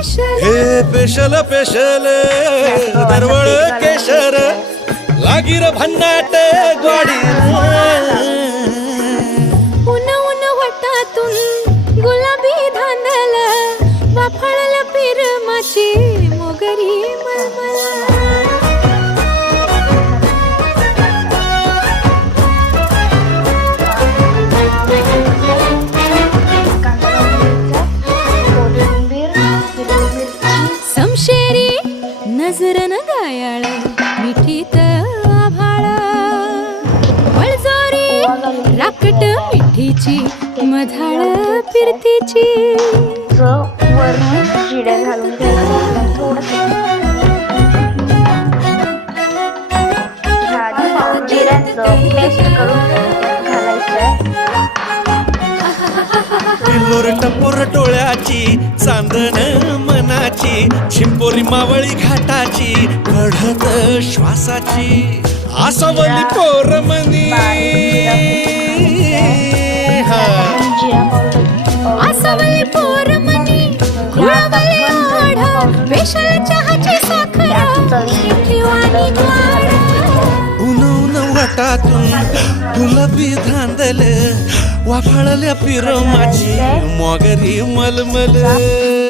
हे special special दरवळ केशर लागीर भन्नाट ग्वाडी उन उन वटातून गुलाबी धांदल वाफळल पिरमाची मोगरी मलमल समशेरी नजरन गायाळ मिठीत आभाळ वळजोरी राकट मिठीची मधाळ फिरतीची वरून जिरे घालून घ्यायचं थोडंसं जिऱ्याचं पेस्ट करून घालायचं. पिल्लोर टपोर डोळ्याची चांदण मनाची शिंपोरी मावळी घाटाची कढत श्वासाची आसावली पोरमनी जिरा पावडर आसावली पोरमनी खुळावली ओढ पेशल चहाची साखर ठेवानी गोड उन उन वटातून गुलाबी धांदल वाफाळल्या पिरमाची मोगरी मलमल